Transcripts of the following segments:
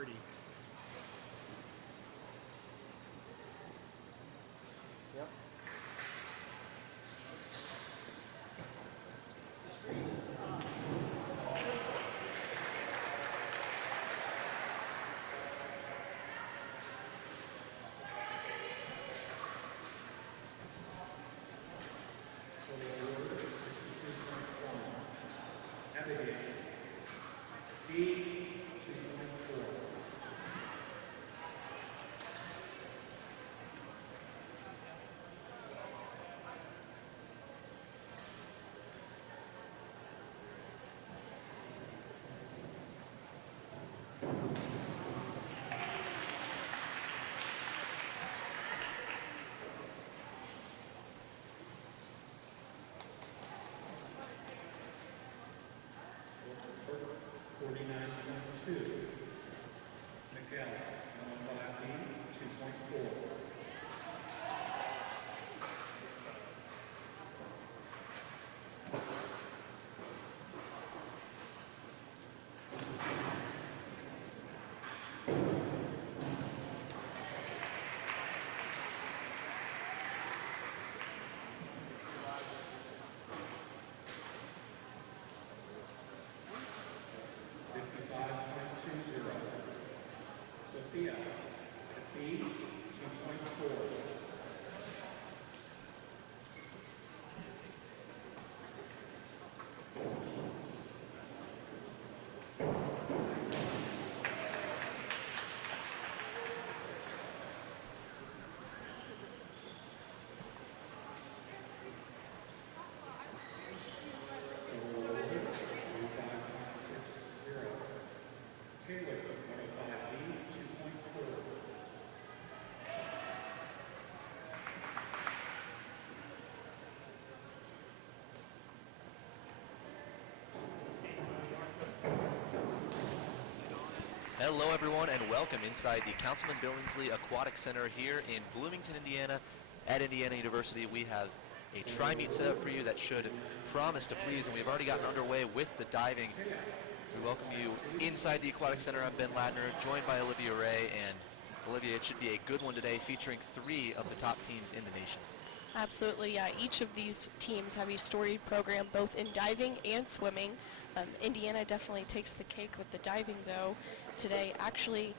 30. Yep. Abigail, B, 2.4. Burke, 49.2. Miguel, 105B, 2.4. Sophia, B, 2.4. Total award, 45.60. Taylor, 105B, 2.4. Hello everyone and welcome inside the Councilman Billingsley Aquatic Center here in Bloomington, Indiana at Indiana University. We have a tri-meet set up for you that should promise to please, and we've already gotten underway with the diving. We welcome you inside the Aquatic Center. I'm Ben Ladner, joined by Olivia Ray, and Olivia, it should be a good one today featuring 3 of the top teams in the nation. Absolutely, yeah. Each of these teams have a storied program both in diving and swimming. Indiana definitely takes the cake with the diving, though. Today, actually,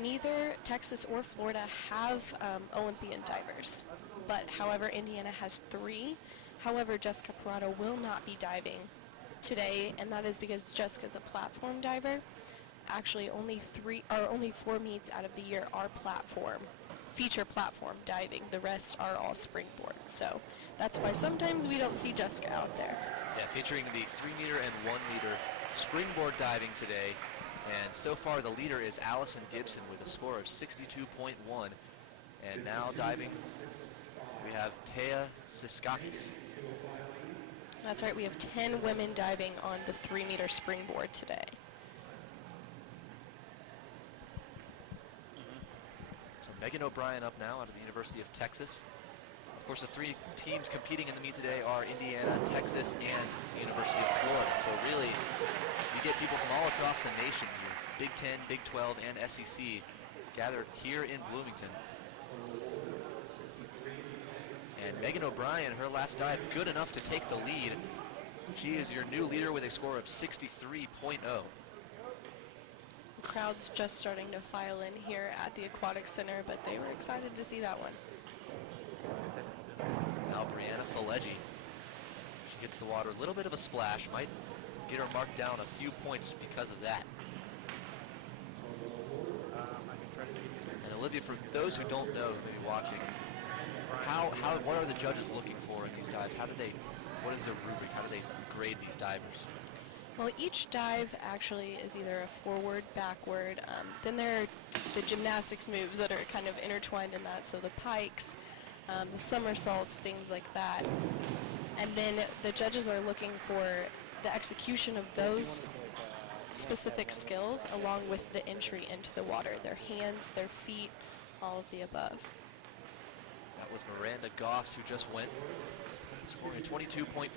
neither Texas or Florida have Olympian divers. But, however, Indiana has 3. However, Jessica Parado will not be diving today, and that is because Jessica's a platform diver. Actually, only 4 meets out of the year are feature platform diving. The rest are all springboard. So that's why sometimes we don't see Jessica out there. Yeah, featuring the 3-meter and 1-meter springboard diving today. And so far the leader is Allison Gibson with a score of 62.1. And now diving, we have Taya Siskakis. That's right, we have 10 women diving on the 3-meter springboard today. So Megan O'Brien up now out of the University of Texas. Of course, the 3 teams competing in the meet today are Indiana, Texas, and the University of Florida. So really, you get people from all across the nation here. Big 10, Big 12, and SEC gathered here in Bloomington. And Megan O'Brien, her last dive, good enough to take the lead. She is your new leader with a score of 63.0. The crowd's just starting to file in here at the Aquatic Center, but they were excited to see that one. Now Brianna Fileggi. She gets the water, a little bit of a splash, might get her marked down a few points because of that. And Olivia, for those who don't know, who may be watching, what are the judges looking for in these dives? What is their rubric? How do they grade these divers? Well, each dive actually is either a forward, backward. Then there are the gymnastics moves that are kind of intertwined in that, so the pikes, the somersaults, things like that. And then the judges are looking for the execution of those specific skills along with the entry into the water, their hands, their feet, all of the above. That was Miranda Goss who just went, scoring a 22.4.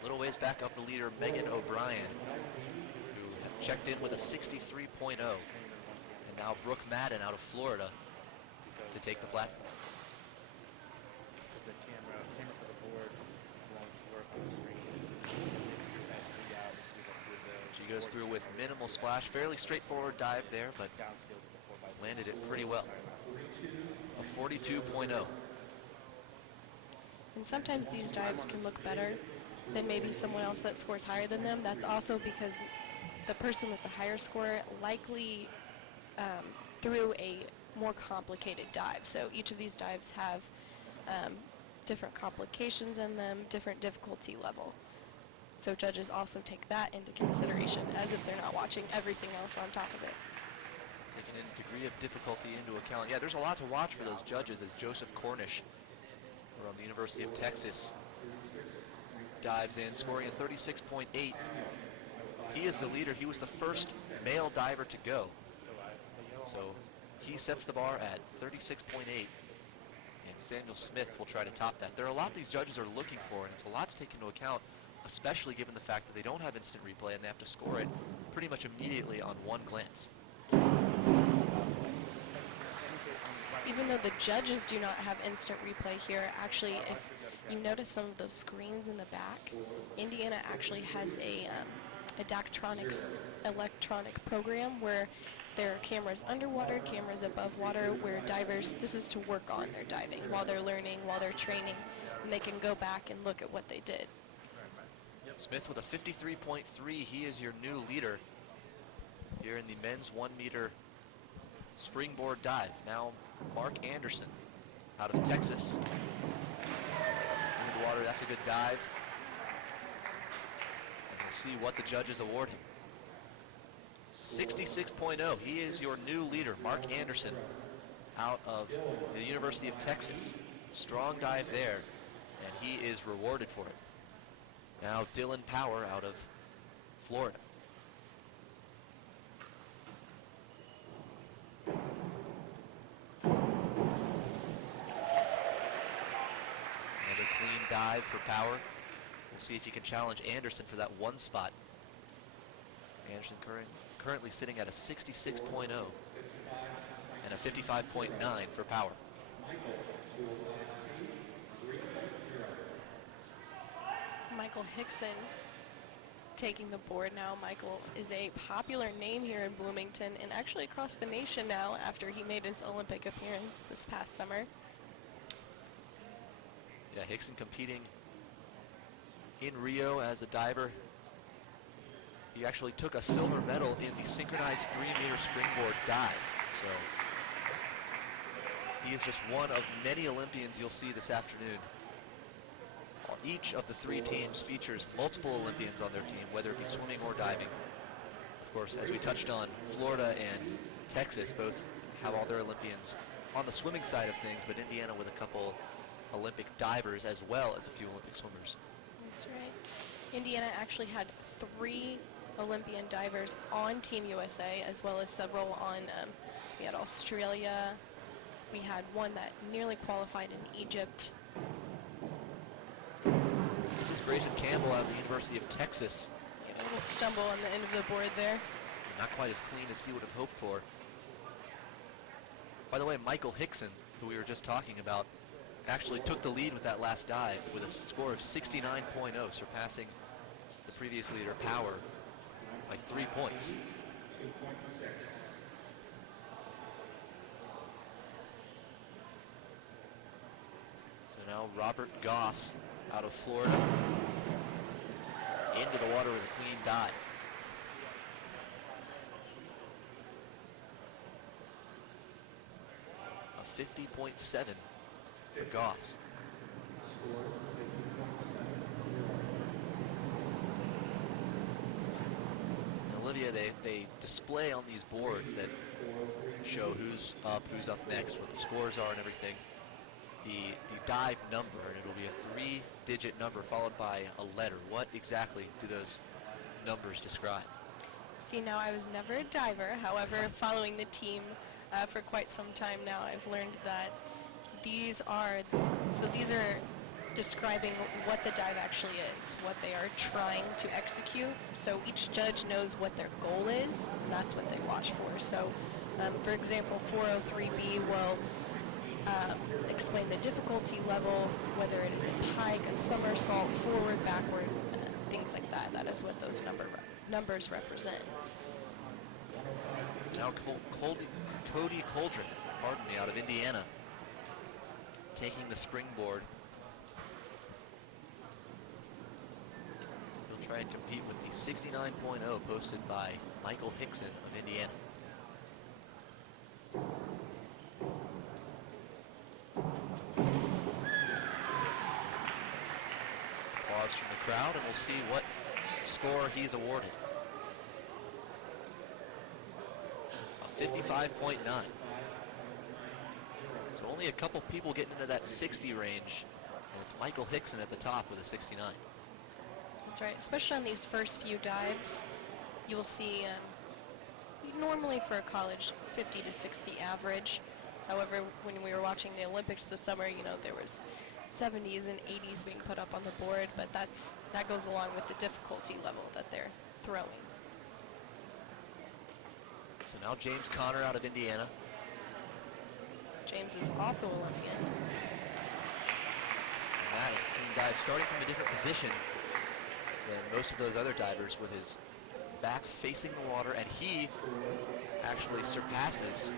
A little ways back up the leader, Megan O'Brien, who checked in with a 63.0. And now Brooke Madden out of Florida to take the platform. Put the camera for the board going to work on the screen. So we can figure that three out as we go through the She goes board through with camera. minimal splash. Fairly straightforward dive there, but Down skills with the 4x4. landed it pretty well. A 42.0. And sometimes these dives can look better than maybe someone else that scores higher than them. That's also because the person with the higher score likely threw a more complicated dive. So each of these dives have different complications in them, different difficulty level. So judges also take that into consideration as if they're not watching everything else on top of it. Taking a degree of difficulty into account. Yeah, there's a lot to watch for those judges as Joseph Cornish from the University of Texas dives in, scoring a 36.8. He is the leader. He was the first male diver to go. So he sets the bar at 36.8. And Samuel Smith will try to top that. There are a lot these judges are looking for, and it's a lot to take into account, especially given the fact that they don't have instant replay and they have to score it pretty much immediately on one glance. Even though the judges do not have instant replay here, actually, if you notice some of those screens in the back, Indiana actually has a Daktronics electronic program where there are cameras underwater, cameras above water, where divers, this is to work on their diving while they're learning, while they're training, and they can go back and look at what they did. Smith with a 53.3. He is your new leader here in the men's 1 meter springboard dive. Now Mark Anderson out of Texas. Into the water, that's a good dive. And we'll see what the judges award him. 66.0, he is your new leader, Mark Anderson out of the University of Texas. Strong dive there, and he is rewarded for it. Now Dylan Power out of Florida. Another clean dive for Power. We'll see if he can challenge Anderson for that one spot. Anderson currently sitting at a 66.0 and a 55.9 for Power. Michael Hickson taking the board now. Michael is a popular name here in Bloomington and actually across the nation now after he made his Olympic appearance this past summer. Yeah, Hickson competing in Rio as a diver. He actually took a silver medal in the synchronized 3 meter springboard dive. So he is just one of many Olympians you'll see this afternoon. Each of the 3 teams features multiple Olympians on their team, whether it be swimming or diving. Of course, as we touched on, Florida and Texas both have all their Olympians on the swimming side of things, but Indiana with a couple Olympic divers as well as a few Olympic swimmers. That's right. Indiana actually had 3 Olympian divers on Team USA, as well as several on, we had Australia, we had one that nearly qualified in Egypt. This is Grayson Campbell out of the University of Texas. A little stumble on the end of the board there. Not quite as clean as he would have hoped for. By the way, Michael Hickson, who we were just talking about, actually took the lead with that last dive with a score of 69.0, surpassing the previous leader, Power, by 3 points. So now Robert Goss out of Florida into the water with a clean dive. A 50.7 for Goss. And Olivia, they display on these boards that show who's up next, what the scores are and everything. The dive number, and it'll be a 3-digit number followed by a letter. What exactly do those numbers describe? See, now I was never a diver. However, following the team for quite some time now, I've learned that these are describing what the dive actually is, what they are trying to execute. So each judge knows what their goal is, and that's what they watch for. So, for example, 403B will explain the difficulty level, whether it is a pike, a somersault, forward, backward, things like that. That is what those numbers represent. Now Cody Coldren, pardon me, out of Indiana, taking the springboard. He'll try and compete with the 69.0 posted by Michael Hickson of Indiana. Applause from the crowd, and we'll see what score he's awarded. A 55.9. So only a couple people getting into that 60 range, and it's Michael Hickson at the top with a 69. That's right, especially on these first few dives, you will see normally for a college 50 to 60 average. However, when we were watching the Olympics this summer, there was 70s and 80s being put up on the board, but that goes along with the difficulty level that they're throwing. So now James Conner out of Indiana. James is also Olympian. And that is a clean dive, starting from a different position than most of those other divers, with his back facing the water, and he actually surpasses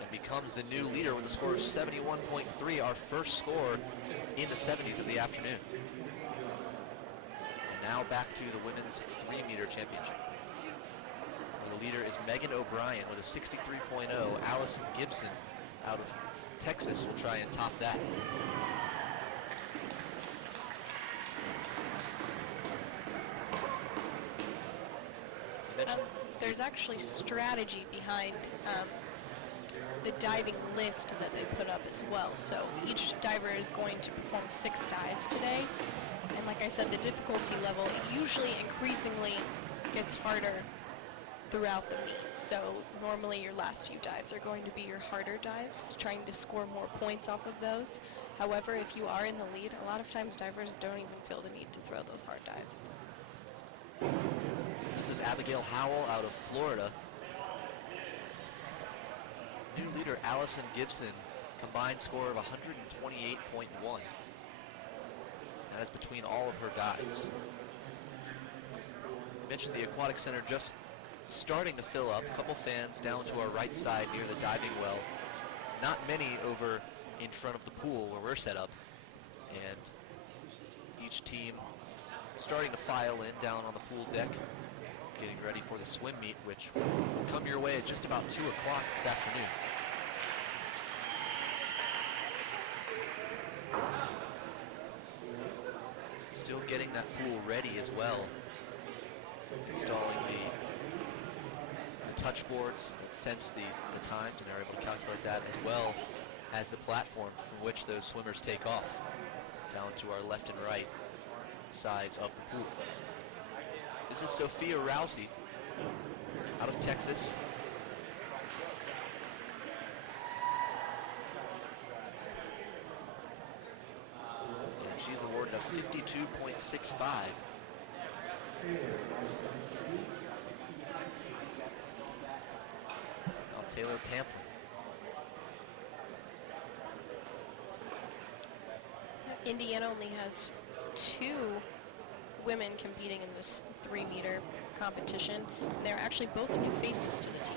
and becomes the new leader with a score of 71.3, our first score in the 70s of the afternoon. And now back to the women's 3-meter championship. The leader is Megan O'Brien with a 63.0. Allison Gibson out of Texas will try and top that. There's actually strategy behind the diving list that they put up as well. So each diver is going to perform 6 dives today. And like I said, the difficulty level usually increasingly gets harder throughout the meet. So normally your last few dives are going to be your harder dives, trying to score more points off of those. However, if you are in the lead, a lot of times divers don't even feel the need to throw those hard dives. This is Abigail Howell out of Florida. New leader Allison Gibson, combined score of 128.1. That is between all of her dives. I mentioned the Aquatic Center just starting to fill up. A couple fans down to our right side near the diving well. Not many over in front of the pool where we're set up. And each team starting to file in down on the pool deck, getting ready for the swim meet, which will come your way at just about 2 o'clock this afternoon. Still getting that pool ready as well. Installing the touch boards that sense the times, and they're able to calculate that, as well as the platform from which those swimmers take off, down to our left and right sides of the pool. This is Sophia Rousey out of Texas. And she's awarded a 52.65. Now Taylor Pamplin. Indiana only has 2 women competing in this 3-meter competition. And they're actually both new faces to the team.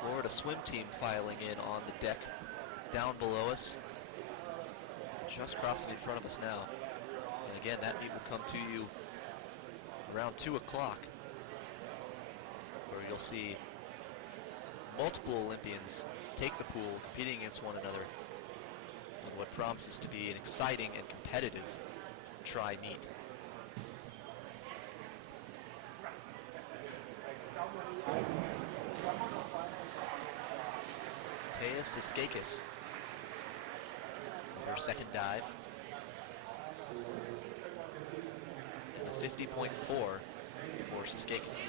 Florida swim team filing in on the deck down below us, just crossing in front of us now. And again, that meet will come to you around 2 o'clock, where you'll see multiple Olympians take the pool, competing against one another in what promises to be an exciting and competitive tri-meet. Taya Siskakis with her second dive. And a 50.4 for Siskakis.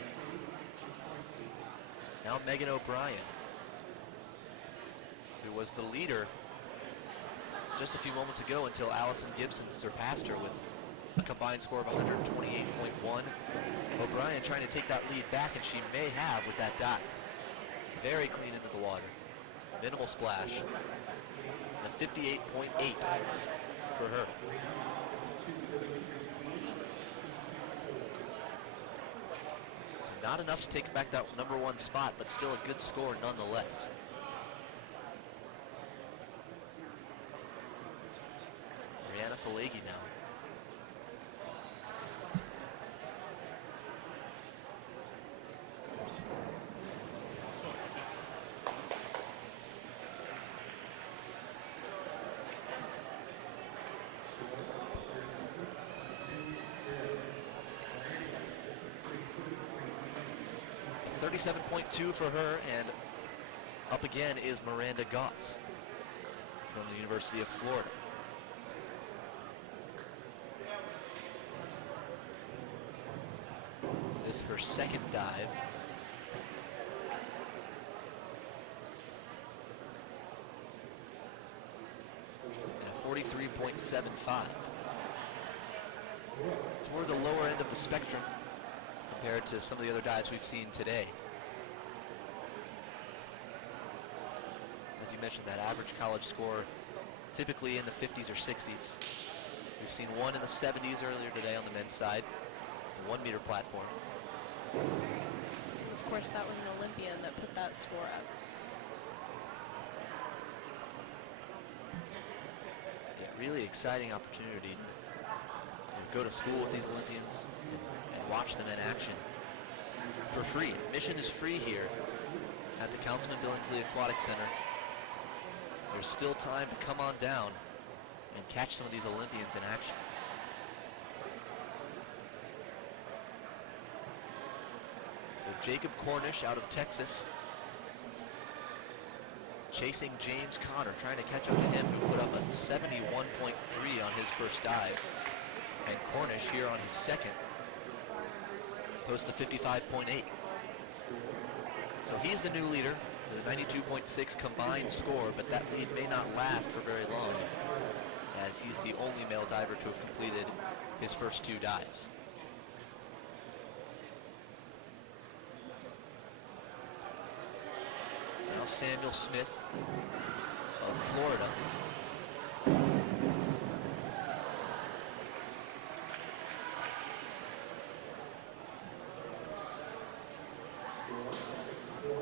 Now Megan O'Brien, who was the leader just a few moments ago until Allison Gibson surpassed her with a combined score of 128.1. O'Brien trying to take that lead back, and she may have with that dive. Very clean into the water. Minimal splash. And a 58.8 for her. So not enough to take back that #1 spot, but still a good score nonetheless. Brianna Falegi now. .2 for her, and up again is Miranda Goss from the University of Florida. This is her second dive. And a 43.75. Toward the lower end of the spectrum compared to some of the other dives we've seen today. As you mentioned, that average college score typically in the 50s or 60s. We've seen one in the 70s earlier today on the men's side, the 1 meter platform. Of course, that was an Olympian that put that score up. A really exciting opportunity to go to school with these Olympians and watch them in action for free. Admission is free here at the Councilman Billingsley Aquatic Center. There's still time to come on down and catch some of these Olympians in action. So Jacob Cornish out of Texas, chasing James Conner, trying to catch up to him, who put up a 71.3 on his first dive. And Cornish here on his second posts a 55.8. So he's the new leader, with a 92.6 combined score, but that lead may not last for very long, as he's the only male diver to have completed his first 2 dives. Now Samuel Smith of Florida.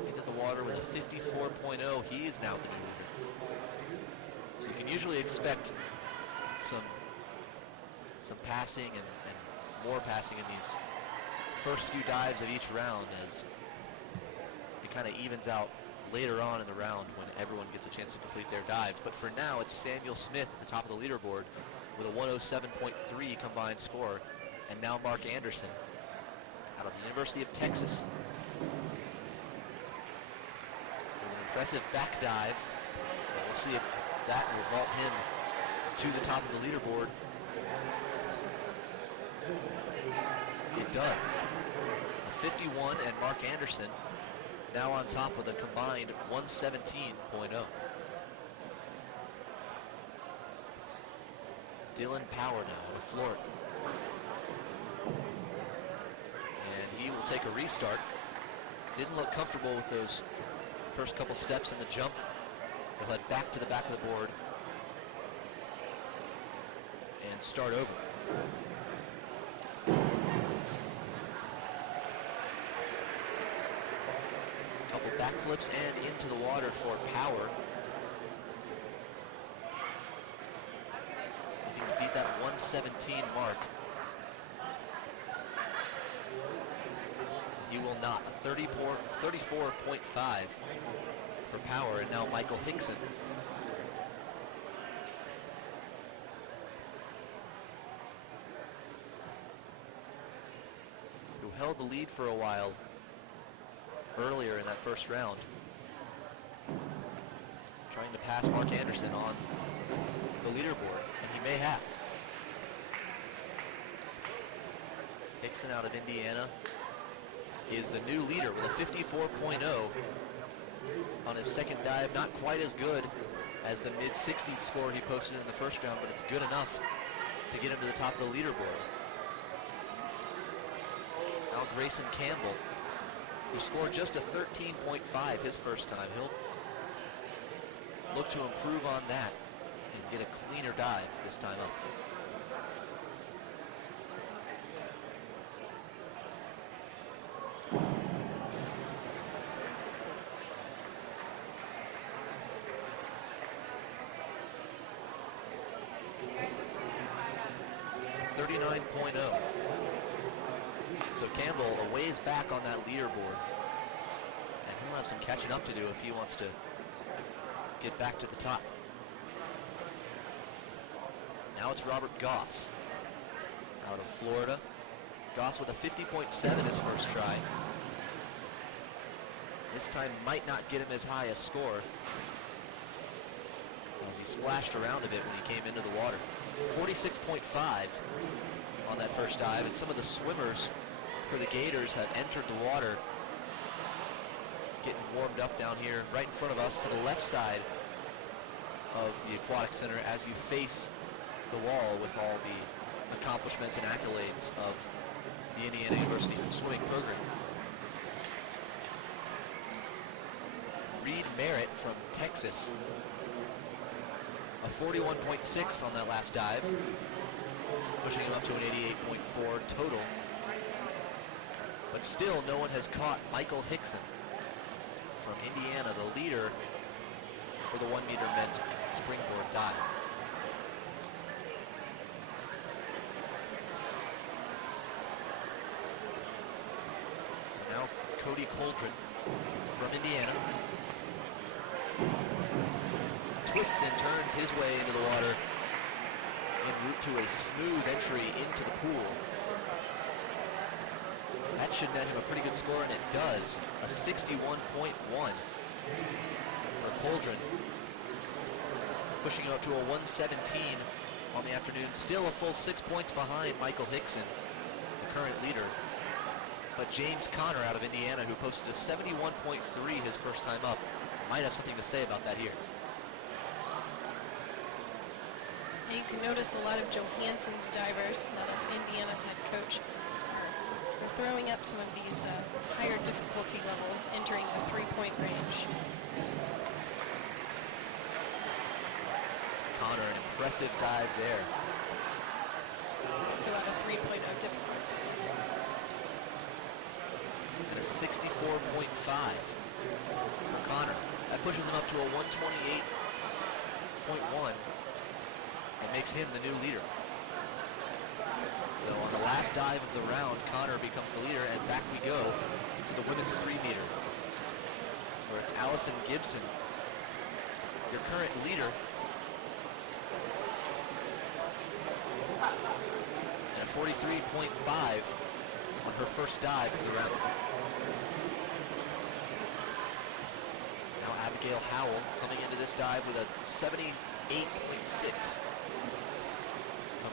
Into the water with a 54.0. He is now the new leader. So you can usually expect some passing and more passing in these first few dives of each round, as it kind of evens out later on in the round when everyone gets a chance to complete their dives. But for now, it's Samuel Smith at the top of the leaderboard with a 107.3 combined score, and now Mark Anderson out of the University of Texas. An impressive back dive. But we'll see if that will vault him to the top of the leaderboard. It does. A 51, and Mark Anderson now on top with a combined 117.0. Dylan Power now of Florida. And he will take a restart. Didn't look comfortable with those first couple steps in the jump. He'll head back to the back of the board and start over. Couple backflips and into the water for Power. Looking to beat that 117 mark. He will not. A 34.5 for Power, and now Michael Hickson. Who held the lead for a while earlier in that first round, trying to pass Mark Anderson on the leaderboard, and he may have. Hickson out of Indiana is the new leader with a 54.0 on his second dive. Not quite as good as the mid-60s score he posted in the first round, but it's good enough to get him to the top of the leaderboard. Now Grayson Campbell, who scored just a 13.5 his first time. He'll look to improve on that and get a cleaner dive this time up. So Campbell a ways back on that leaderboard, and he'll have some catching up to do if he wants to get back to the top. Now it's Robert Goss out of Florida. Goss with a 50.7 his first try. This time might not get him as high a score, as he splashed around a bit when he came into the water. 46.5 on that first dive, and some of the swimmers for the Gators have entered the water, getting warmed up down here right in front of us to the left side of the Aquatic Center as you face the wall with all the accomplishments and accolades of the Indiana University swimming program. Reed Merritt from Texas, a 41.6 on that last dive, pushing him up to an 88.4 total. But still, no one has caught Michael Hickson from Indiana, the leader for the 1 meter men's springboard dive. So now Cody Coldren from Indiana twists and turns his way into the water en route to a smooth entry into the pool. That should net him a pretty good score, and it does. A 61.1 for Coldren, pushing him up to a 117 on the afternoon. Still a full 6 points behind Michael Hickson, the current leader. But James Conner out of Indiana, who posted a 71.3 his first time up, might have something to say about that here. And you can notice a lot of Johansson's divers, now that's Indiana's head coach, are throwing up some of these higher difficulty levels, entering a 3-point range. Conner, an impressive dive there. It's also at a 3.0 difficulty. And a 64.5 for Conner. That pushes him up to a 128.1 and makes him the new leader. So on the last dive of the round, Conner becomes the leader, and back we go to the women's 3 meter, where it's Allison Gibson, your current leader, and a 43.5 on her first dive of the round. Now Abigail Howell coming into this dive with a 78.6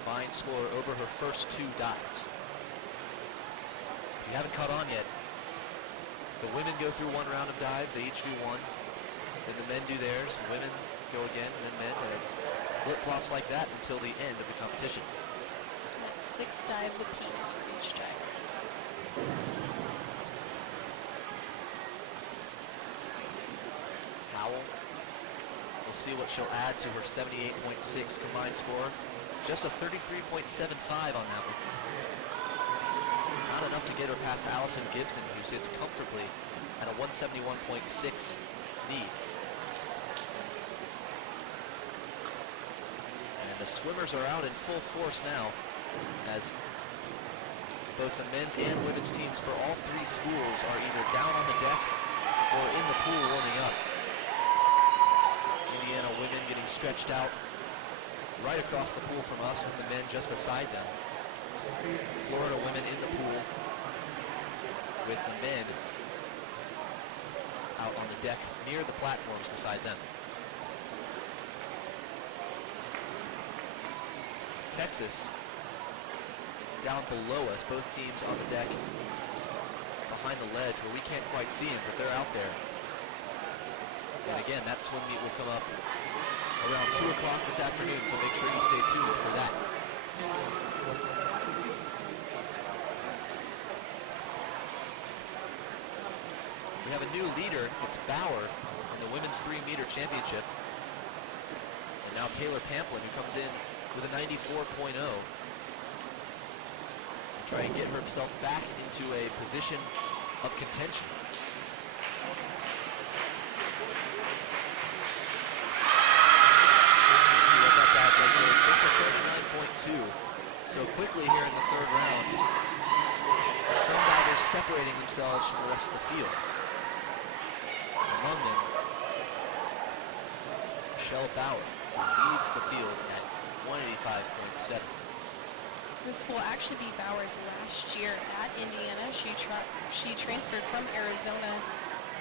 combined score over her first 2 dives. If you haven't caught on yet, the women go through 1 round of dives. They each do 1. Then the men do theirs. Women go again, and then men. And flip-flops like that until the end of the competition. That's 6 dives apiece for each diver. Howell, we'll see what she'll add to her 78.6 combined score. Just a 33.75 on that one. Not enough to get her past Allison Gibson, who sits comfortably at a 171.6 lead. And the swimmers are out in full force now, as both the men's and women's teams for all 3 schools are either down on the deck or in the pool warming up. Indiana women getting stretched out right across the pool from us, with the men just beside them. Florida women in the pool with the men out on the deck near the platforms beside them. Texas down below us, both teams on the deck behind the ledge where we can't quite see them, but they're out there. And again, that swim meet will come up around 2 o'clock this afternoon, so make sure you stay tuned for that. We have a new leader. It's Bauer in the women's 3-meter championship. And now Taylor Pamplin, who comes in with a 94.0. Try and get herself back into a position of contention. See what that dive does there. Just a 39.2. So quickly here in the third round, some divers separating themselves from the rest of the field. Among them, Michelle Bauer, who leads the field at 185.7. This will actually be Bauer's last year at Indiana. She transferred from Arizona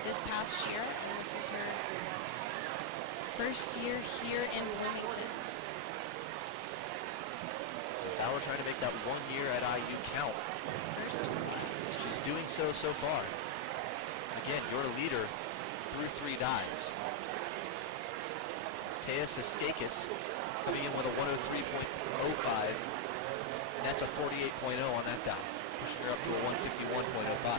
this past year, and this is her first year here in Bloomington. So Bauer trying to make that 1 year at IU count. First and last. She's doing so far. Again, your leader through 3 dives. It's Taya Siskakis coming in with a 103.05. And that's a 48.0 on that dive, pushing her up to a 151.05.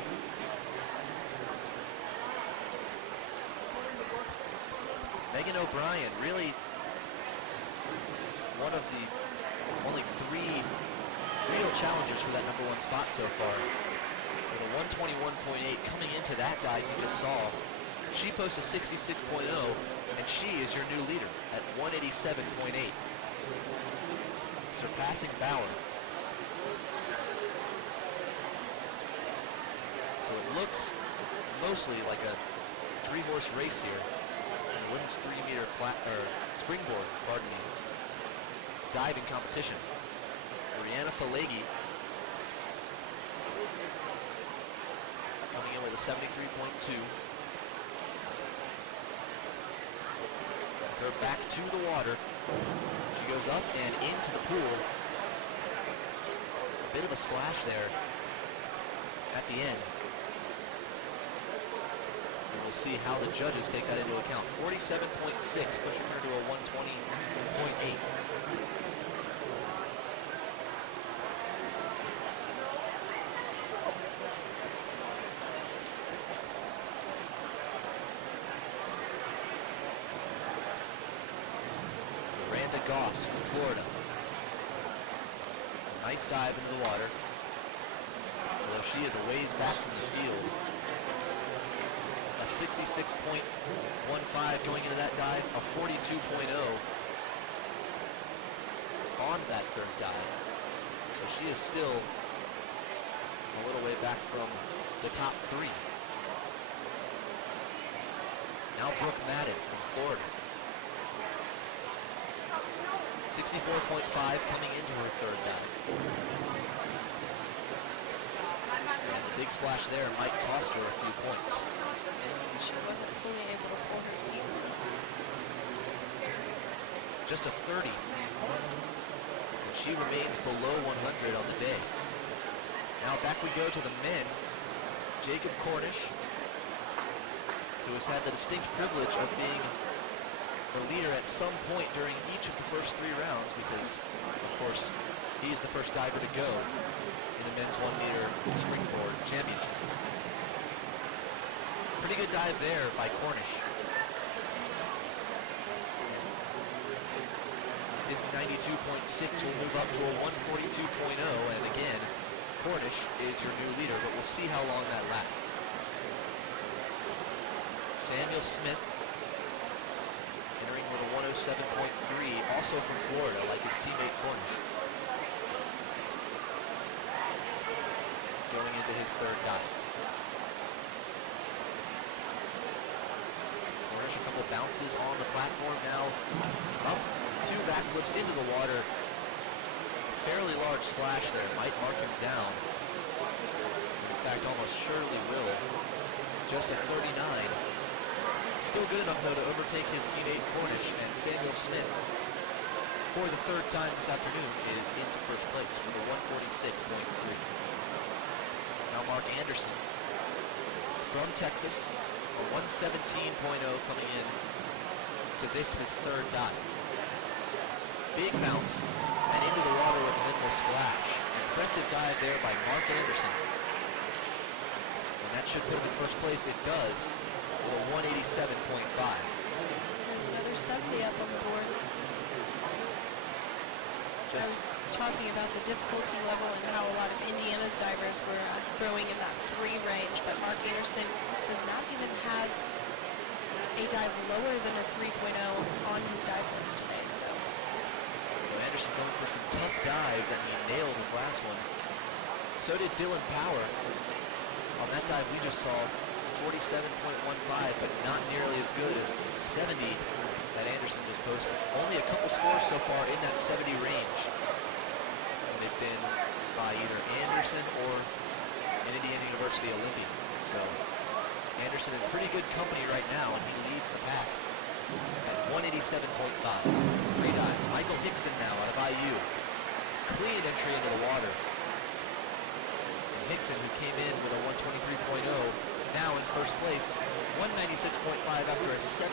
Megan O'Brien, really one of the only 3 real challengers for that #1 spot so far. With a 121.8 coming into that dive you just saw. She posts a 66.0, and she is your new leader at 187.8. Surpassing Bauer. So it looks mostly like a 3-horse race here in the women's 3-meter springboard, diving competition. Brianna Falegi coming in with a 73.2. Her back to the water. She goes up and into the pool. A bit of a splash there at the end. And we'll see how the judges take that into account. 47.6, pushing her to a 120.8. Miranda Goss from Florida. Nice dive into the water. Although she is a ways back from the field. A 66.15 going into that dive, a 42.0 on that third dive. So she is still a little way back from the top 3. Now Brooke Madden from Florida. 64.5 coming into her third dive. And the big splash there might cost her a few points. She wasn't fully able to pull her feet. Just a 30. And she remains below 100 on the day. Now back we go to the men. Jacob Cornish, who has had the distinct privilege of being the leader at some point during each of the first 3 rounds because, of course, he's the first diver to go in the men's 1-meter springboard championship. Pretty good dive there by Cornish. His 92.6 will move up to a 142.0, and again, Cornish is your new leader, but we'll see how long that lasts. Samuel Smith entering with a 107.3, also from Florida, like his teammate Cornish. Going into his third dive. Cornish, a couple bounces on the platform now. Up, 2 backflips into the water. Fairly large splash there, might mark him down. In fact, almost surely will. Just a 39. Still good enough, though, to overtake his teammate Cornish, and Samuel Smith, for the third time this afternoon, is into first place with a 146.3. Now Mark Anderson from Texas, a 117.0 coming in to this, his third dive. Big bounce and into the water with a minimal splash. Impressive dive there by Mark Anderson. And that should put him in first place. It does, with a 187.5. There's another Cynthia up on the board. I was talking about the difficulty level and how a lot of Indiana divers were throwing in that 3 range, but Mark Anderson does not even have a dive lower than a 3.0 on his dive list today. So Anderson going for some tough dives, and he nailed his last one. So did Dylan Power. On that dive we just saw, 47.15, but not nearly as good as the 70 that Anderson just posted. Only a couple scores so far in that 70 range. And they've been by either Anderson or an Indiana University Olympian. So Anderson in pretty good company right now, and he leads the pack at 187.5. 3 dives. Michael Hickson now out of IU. Clean entry into the water. And Hickson, who came in with a 123.0, now in first place, 196.5 after a 73.5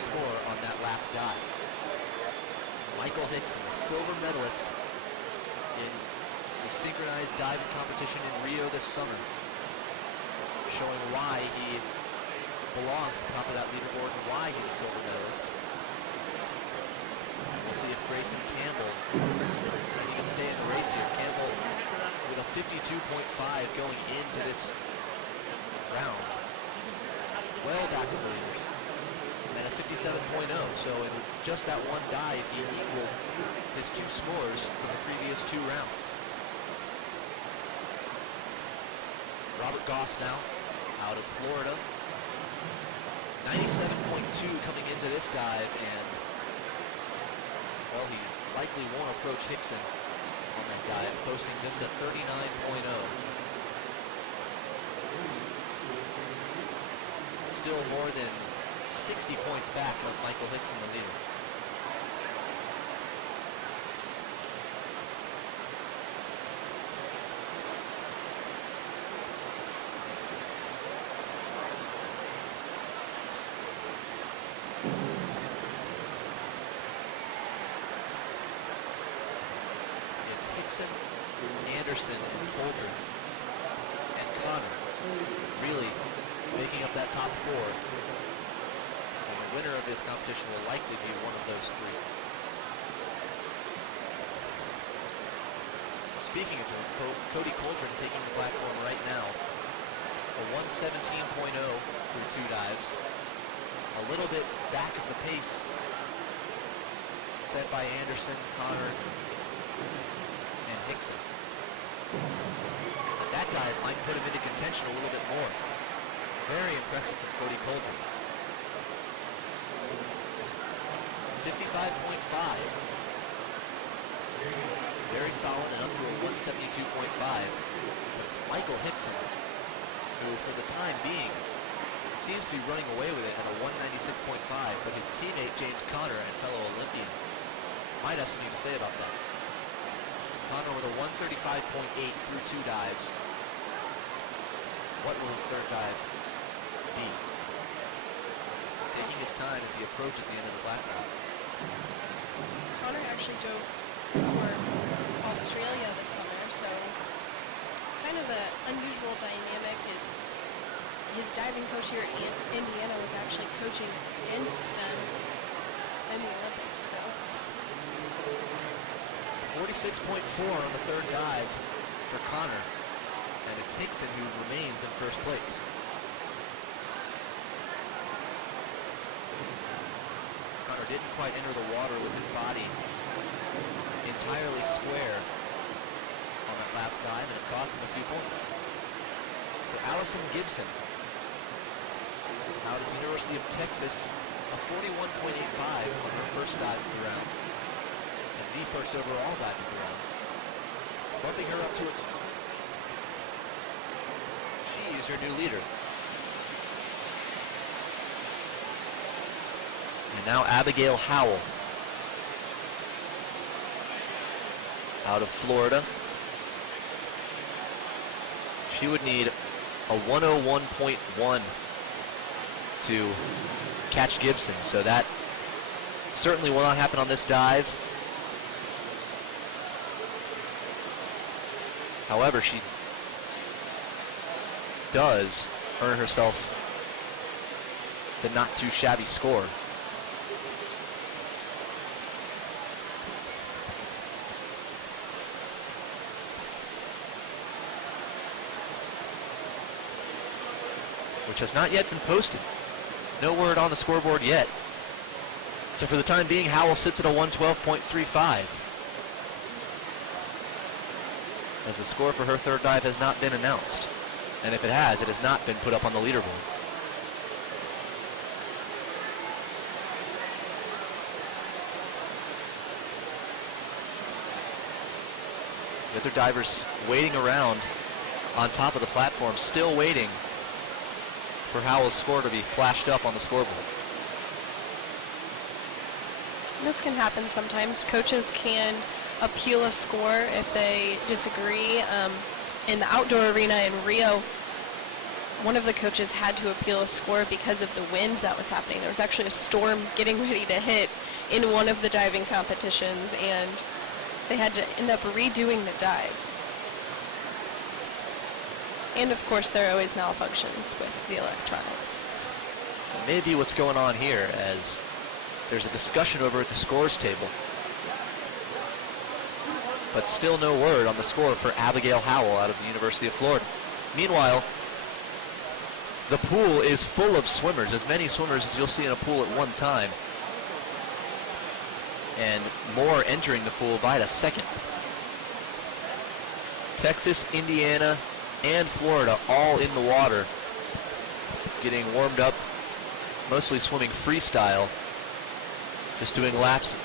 score on that last dive. Michael Hickson, a silver medalist in the synchronized diving competition in Rio this summer, showing why he belongs to the top of that leaderboard and why he's a silver medalist. We'll see if Grayson Campbell can stay in the race here. Campbell with a 52.5 going into this round. Well back of the leaders. And a 57.0, so in just that one dive, he equaled his 2 scores from the previous 2 rounds. Robert Goss now, out of Florida. 97.2 coming into this dive, and, well, he likely won't approach Hickson on that dive, posting just a 39.0. Still more than 60 points back of Michael Hickson, the leader. It's Hickson, Anderson, and Holder, and Connor really making up that top 4. And the winner of this competition will likely be one of those 3. Speaking of him, Cody Coldren taking the platform right now. A 117.0 through 2 dives. A little bit back of the pace set by Anderson, Connor, and Hickson. And that dive might put him into contention a little bit more. Very impressive from Cody Coldren. 55.5. Very solid and up to a 172.5. But it's Michael Hickson, who for the time being seems to be running away with it at a 196.5, but his teammate James Conner and fellow Olympian might have something to say about that. Conner with a 135.8 through 2 dives. What will his third dive be? Taking his time as he approaches the end of the platform. Connor actually dove for Australia this summer, so kind of an unusual dynamic. His diving coach here in Indiana was actually coaching against them in the Olympics. So 46.4 on the third dive for Connor, and it's Hickson who remains in first place. Connor didn't quite enter the water with his body entirely square on that last dive, and it cost him a few points. So Allison Gibson, out of the University of Texas, a 41.85 on her first dive of the round, and the first overall dive of the round, bumping her up to a 2. She is her new leader. And now Abigail Howell out of Florida. She would need a 101.1 to catch Gibson, so that certainly will not happen on this dive. However, she does earn herself the not too shabby score. Which has not yet been posted. No word on the scoreboard yet. So for the time being, Howell sits at a 112.35. As the score for her third dive has not been announced. And if it has not been put up on the leaderboard. The other divers waiting around on top of the platform, still waiting for Howell's score to be flashed up on the scoreboard. This can happen sometimes. Coaches can appeal a score if they disagree. In the outdoor arena in Rio, one of the coaches had to appeal a score because of the wind that was happening. There was actually a storm getting ready to hit in one of the diving competitions, and they had to end up redoing the dive. And of course, there are always malfunctions with the electronics. Maybe what's going on here, as there's a discussion over at the scores table, but still no word on the score for Abigail Howell out of the University of Florida. Meanwhile, the pool is full of swimmers, as many swimmers as you'll see in a pool at one time, and more entering the pool by the second. Texas, Indiana, and Florida all in the water, getting warmed up, mostly swimming freestyle, just doing laps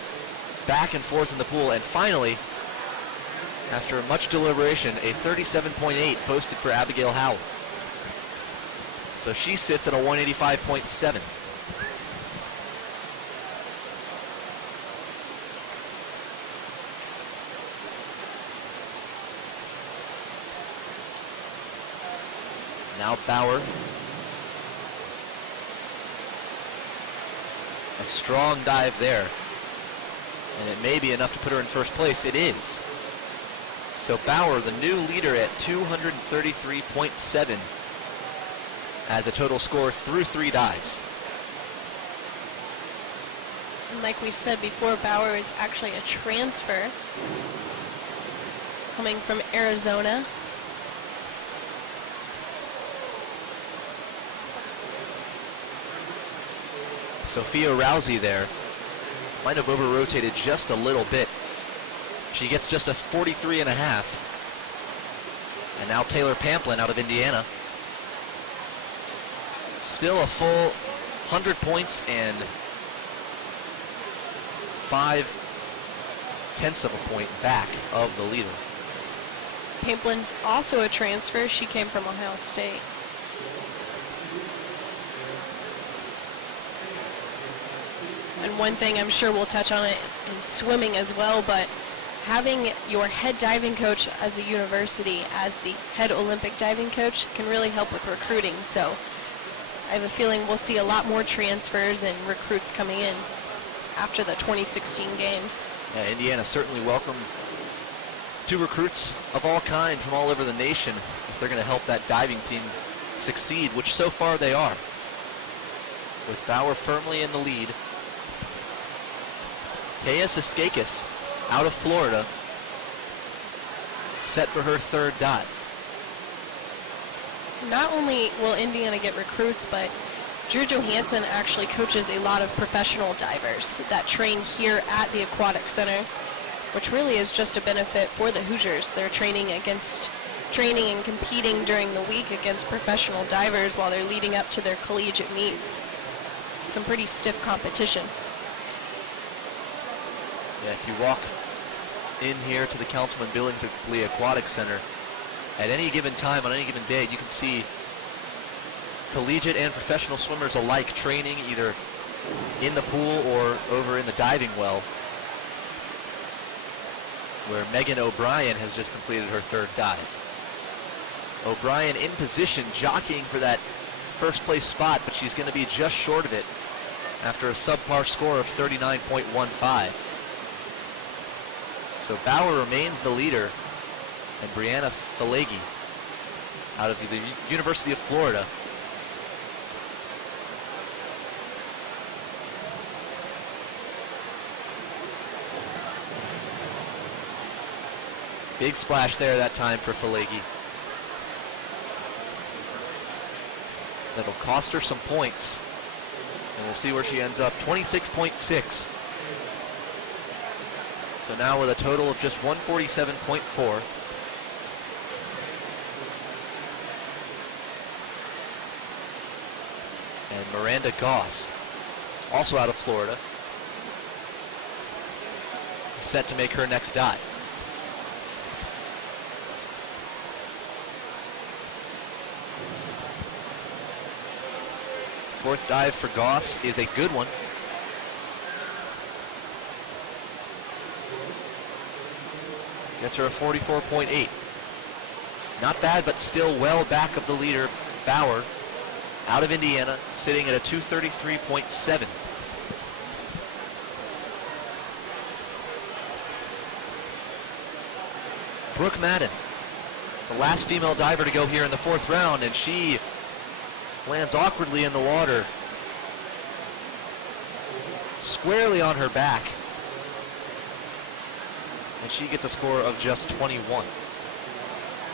back and forth in the pool. And finally, after much deliberation, a 37.8 posted for Abigail Howell. So she sits at a 185.7. Now Bauer. A strong dive there. And it may be enough to put her in first place. It is. So Bauer, the new leader at 233.7, has a total score through 3 dives. And like we said before, Bauer is actually a transfer coming from Arizona. Sophia Rousey there might have over-rotated just a little bit. She gets just a 43.5. And now Taylor Pamplin out of Indiana. Still a full 100 points and 0.5 of a point back of the leader. Pamplin's also a transfer. She came from Ohio State. And one thing I'm sure we'll touch on it in swimming as well, but having your head diving coach as a university, as the head Olympic diving coach, can really help with recruiting. So I have a feeling we'll see a lot more transfers and recruits coming in after the 2016 games. Yeah, Indiana certainly welcome to recruits of all kind from all over the nation if they're going to help that diving team succeed, which so far they are. With Bauer firmly in the lead. Taya Siskakis out of Florida, set for her third dive. Not only will Indiana get recruits, but Drew Johansson actually coaches a lot of professional divers that train here at the Aquatic Center, which really is just a benefit for the Hoosiers. They're training and competing during the week against professional divers while they're leading up to their collegiate meets. Some pretty stiff competition. Yeah, if you walk in here to the Councilman Billingsley Aquatic Center, at any given time, on any given day, you can see collegiate and professional swimmers alike training either in the pool or over in the diving well, where Megan O'Brien has just completed her third dive. O'Brien in position, jockeying for that first place spot, but she's going to be just short of it after a subpar score of 39.15. So Bauer remains the leader, and Brianna Falegi out of the University of Florida big splash there that time for Falegi. That'll cost her some points, and we'll see where she ends up. 26.6. So now with a total of just 147.4. And Miranda Goss, also out of Florida, set to make her next dive. Fourth dive for Goss is a good one. Gets her a 44.8. Not bad, but still well back of the leader, Bauer, out of Indiana, sitting at a 233.7. Brooke Madden, the last female diver to go here in the fourth round, and she lands awkwardly in the water, squarely on her back, and she gets a score of just 21.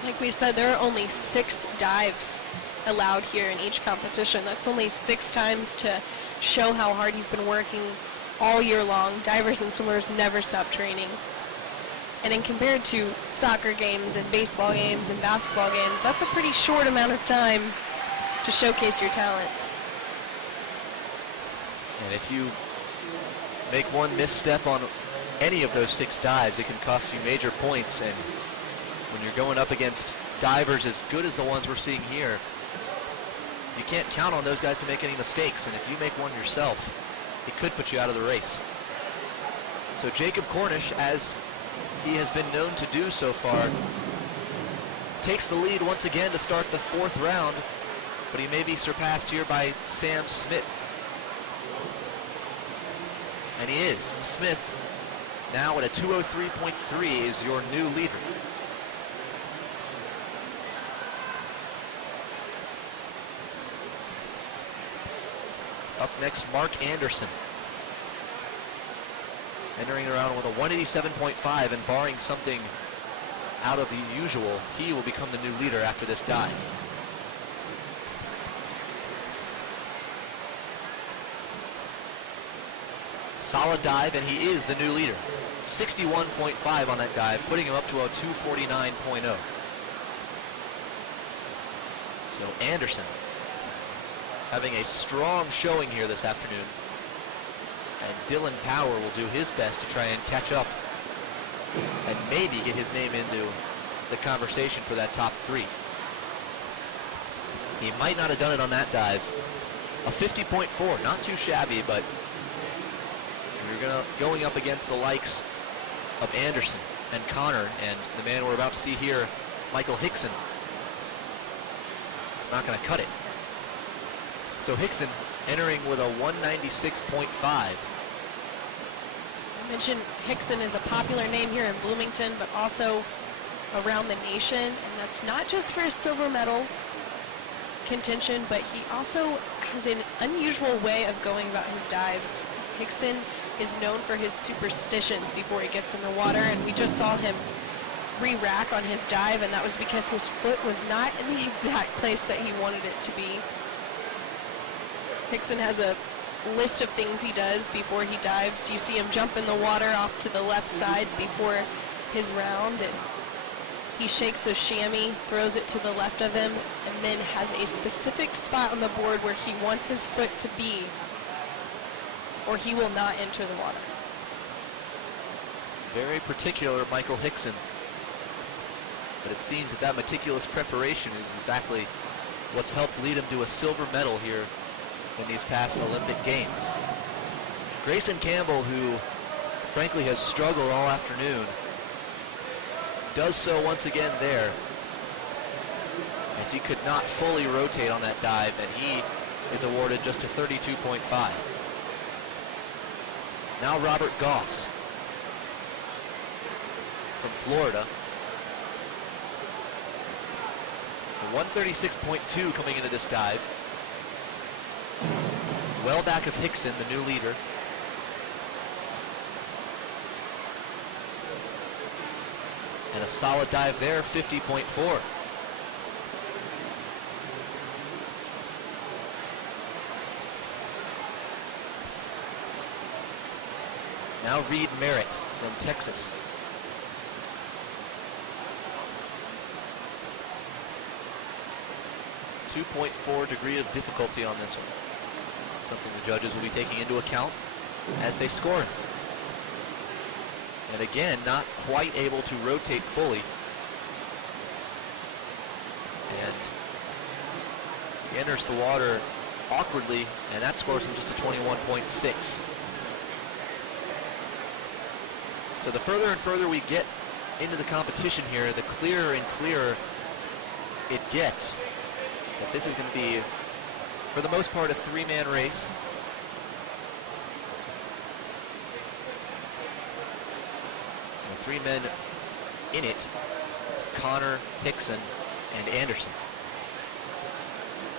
Like we said, there are only 6 dives allowed here in each competition. That's only 6 times to show how hard you've been working all year long. Divers and swimmers never stop training. And then compared to soccer games and baseball games and basketball games, that's a pretty short amount of time to showcase your talents. And if you make one misstep on any of those 6 dives, it can cost you major points. And when you're going up against divers as good as the ones we're seeing here, you can't count on those guys to make any mistakes. And if you make one yourself, it could put you out of the race. So Jacob Cornish, as he has been known to do so far, takes the lead once again to start the fourth round, but he may be surpassed here by Sam Smith. And he is. Smith, now at a 203.3, is your new leader. Up next, Mark Anderson. Entering around with a 187.5, and barring something out of the usual, he will become the new leader after this dive. Solid dive, and he is the new leader. 61.5 on that dive, putting him up to a 249.0. So Anderson having a strong showing here this afternoon. And Dylan Power will do his best to try and catch up and maybe get his name into the conversation for that top 3. He might not have done it on that dive. A 50.4, not too shabby, but you're going up against the likes of Anderson and Connor and the man we're about to see here, Michael Hickson. It's not going to cut it. So Hickson entering with a 196.5. I mentioned Hickson is a popular name here in Bloomington, but also around the nation, and that's not just for his silver medal contention, but he also has an unusual way of going about his dives. Hickson is known for his superstitions before he gets in the water, and we just saw him re-rack on his dive, and that was because his foot was not in the exact place that he wanted it to be. Hickson has a list of things he does before he dives. You see him jump in the water off to the left side before his round, and he shakes a chamois, throws it to the left of him, and then has a specific spot on the board where he wants his foot to be, or he will not enter the water. Very particular, Michael Hickson. But it seems that meticulous preparation is exactly what's helped lead him to a silver medal here in these past Olympic Games. Grayson Campbell, who frankly has struggled all afternoon, does so once again there, as he could not fully rotate on that dive, and he is awarded just a 32.5. Now Robert Goss from Florida. A 136.2 coming into this dive. Well back of Hickson, the new leader. And a solid dive there, 50.4. Now Reed Merritt from Texas. .4 degree of difficulty on this one. Something the judges will be taking into account as they score him. And again, not quite able to rotate fully. And he enters the water awkwardly, and that scores him just a 21.6. So the further and further we get into the competition here, the clearer and clearer it gets that this is going to be, for the most part, a three-man race. And the three men in it: Connor, Hickson, and Anderson.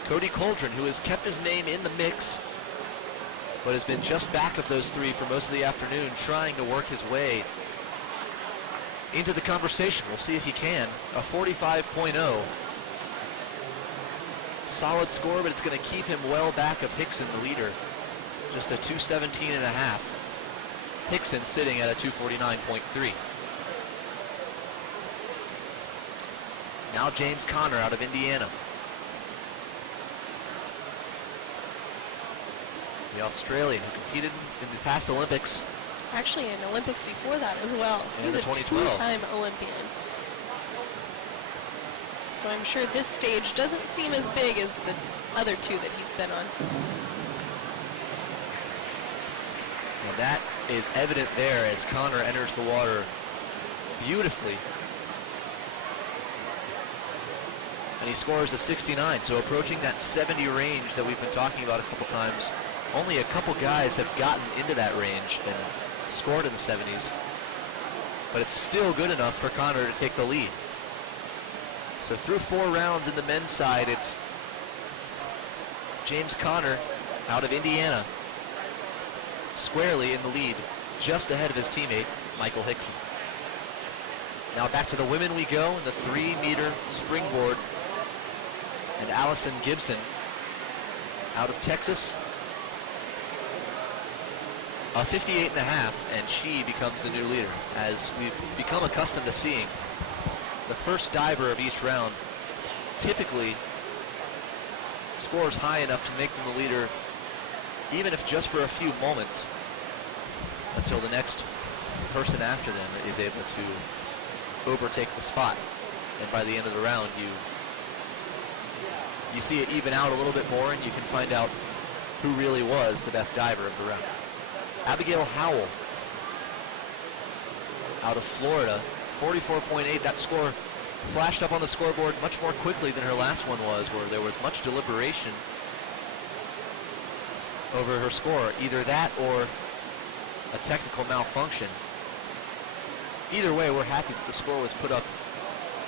Cody Coldren, who has kept his name in the mix, but has been just back of those three for most of the afternoon, trying to work his way into the conversation. We'll see if he can. A 45.0. Solid score, but it's going to keep him well back of Hickson, the leader. Just a 217.5. Hickson sitting at a 249.3. Now James Connor out of Indiana. The Australian who competed in the past Olympics. Actually, in Olympics before that as well. And He's the a 2012. two-time Olympian. So I'm sure this stage doesn't seem as big as the other two that he's been on. And that is evident there as Connor enters the water beautifully. And he scores a 69, so approaching that 70 range that we've been talking about a couple times. Only a couple guys have gotten into that range and scored in the 70s. But it's still good enough for Connor to take the lead. So through 4 rounds in the men's side, it's James Connor out of Indiana squarely in the lead, just ahead of his teammate, Michael Hickson. Now back to the women we go in the 3-meter springboard. And Allison Gibson out of Texas, a 58.5, and she becomes the new leader, as we've become accustomed to seeing. The first diver of each round typically scores high enough to make them the leader, even if just for a few moments, until the next person after them is able to overtake the spot. And by the end of the round, you see it even out a little bit more, and you can find out who really was the best diver of the round. Abigail Howell out of Florida, 44.8. That score flashed up on the scoreboard much more quickly than her last one was, where there was much deliberation over her score. Either that or a technical malfunction. Either way, we're happy that the score was put up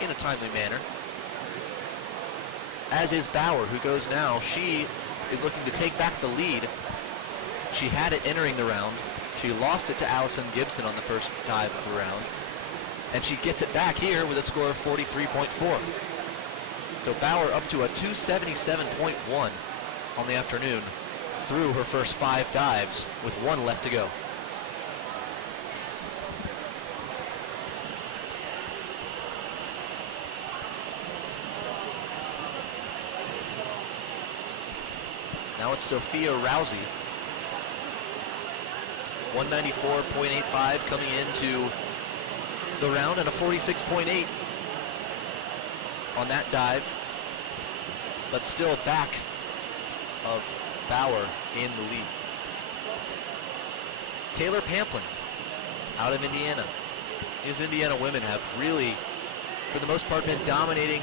in a timely manner. As is Bauer, who goes now. She is looking to take back the lead. She had it entering the round. She lost it to Allison Gibson on the first dive of the round. And she gets it back here with a score of 43.4. So Bauer up to a 277.1 on the afternoon through her first 5 dives with 1 left to go. Now it's Sophia Rousey. 194.85 coming into the round, and a 46.8 on that dive, but still back of Bauer in the lead. Taylor Pamplin out of Indiana. These Indiana women have really, for the most part, been dominating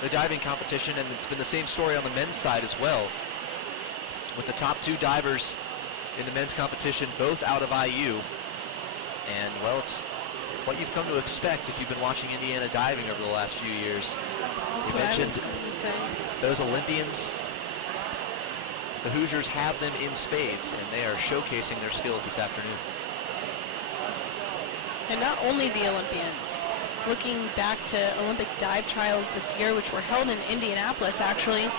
the diving competition, and it's been the same story on the men's side as well, with the top 2 divers in the men's competition both out of IU. And, well, it's what you've come to expect if you've been watching Indiana diving over the last few years. That's You what I was mentioned going to say. those Olympians. The Hoosiers have them in spades, and they are showcasing their skills this afternoon. And not only the Olympians. Looking back to Olympic dive trials this year, which were held in Indianapolis, actually,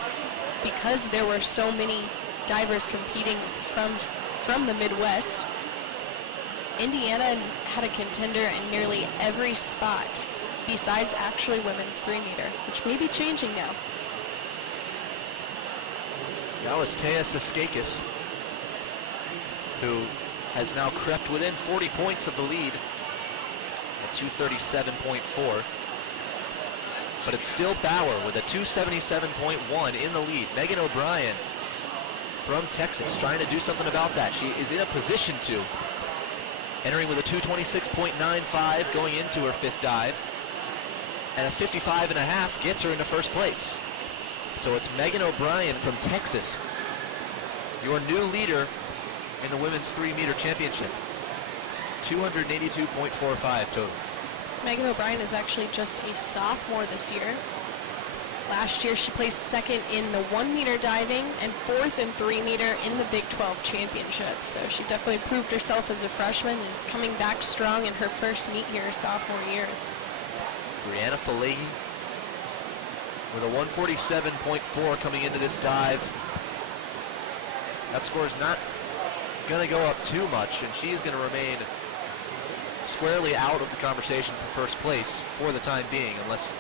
because there were so many divers competing from the Midwest, Indiana had a contender in nearly every spot, besides actually women's 3-meter, which may be changing now. That was Taya Siskakis, who has now crept within 40 points of the lead at 237.4. But it's still Bauer with a 277.1 in the lead. Megan O'Brien from Texas trying to do something about that. She is in a position to. Entering with a 226.95 going into her 5th dive. And a 55.5 gets her into first place. So it's Megan O'Brien from Texas, your new leader in the women's 3-meter championship. 282.45 total. Megan O'Brien is actually just a sophomore this year. Last year she placed 2nd in the 1-meter diving and 4th in 3-meter in the Big 12 championships. So she definitely proved herself as a freshman and is coming back strong in her first meet here sophomore year. Brianna Falegi with a 147.4 coming into this dive. That score is not going to go up too much, and she is going to remain squarely out of the conversation for first place for the time being, unless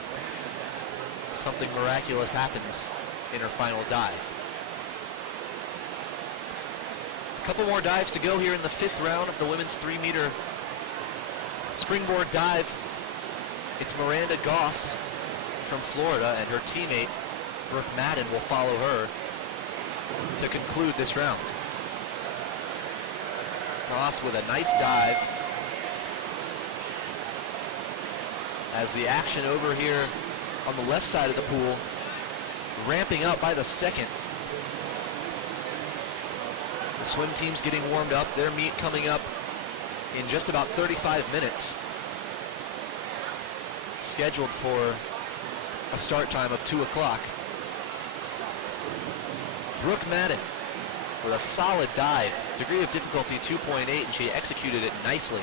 something miraculous happens in her final dive. A couple more dives to go here in the 5th round of the women's 3-meter springboard dive. It's Miranda Goss from Florida, and her teammate Brooke Madden will follow her to conclude this round. Goss with a nice dive as the action over here on the left side of the pool ramping up by the 2nd. The swim team's getting warmed up. Their meet coming up in just about 35 minutes. Scheduled for a start time of 2 o'clock. Brooke Madden with a solid dive. Degree of difficulty 2.8, and she executed it nicely.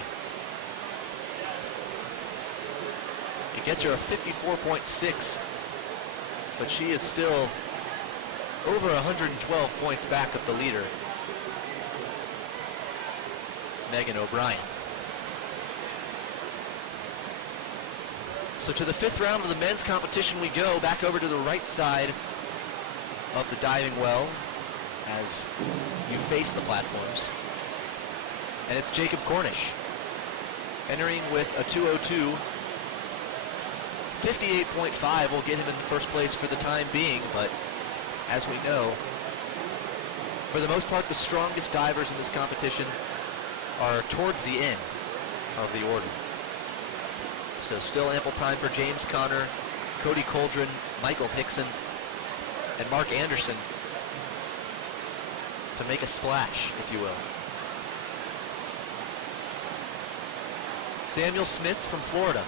It gets her a 54.6, but she is still over 112 points back of the leader, Megan O'Brien. So to the 5th round of the men's competition we go. Back over to the right side of the diving well as you face the platforms. And it's Jacob Cornish entering with a 2:02. 58.5 will get him in first place for the time being, but as we know, for the most part, the strongest divers in this competition are towards the end of the order. So still ample time for James Conner, Cody Coldren, Michael Hickson, and Mark Anderson to make a splash, if you will. Samuel Smith from Florida.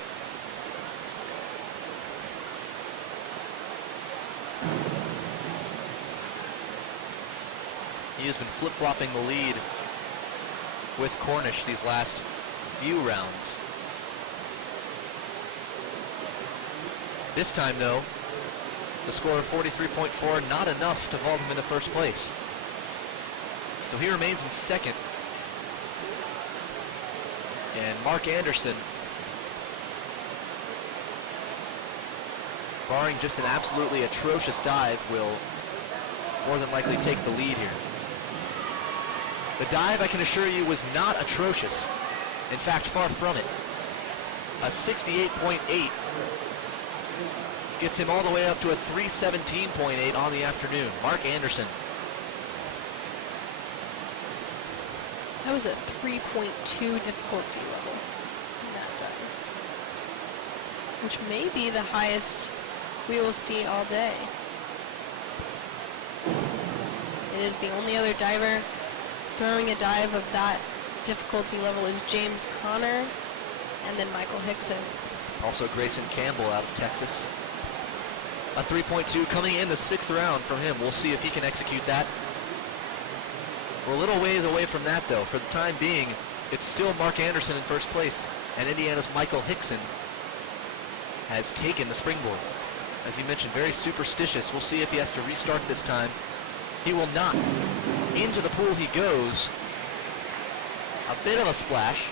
He has been flip-flopping the lead with Cornish these last few rounds. This time, though, the score of 43.4, not enough to vault him into first place. So he remains in 2nd. And Mark Anderson, barring just an absolutely atrocious dive, will more than likely take the lead here. The dive, I can assure you, was not atrocious. In fact, far from it. A 68.8 gets him all the way up to a 317.8 on the afternoon. Mark Anderson. That was a 3.2 difficulty level in that dive, which may be the highest we will see all day. It is the only other diver throwing a dive of that difficulty level is James Conner and then Michael Hickson. Also Grayson Campbell out of Texas. A 3.2 coming in the 6th round from him. We'll see if he can execute that. We're a little ways away from that, though. For the time being, it's still Mark Anderson in first place, and Indiana's Michael Hickson has taken the springboard. As you mentioned, very superstitious. We'll see if he has to restart this time. He will not. Into the pool he goes. A bit of a splash.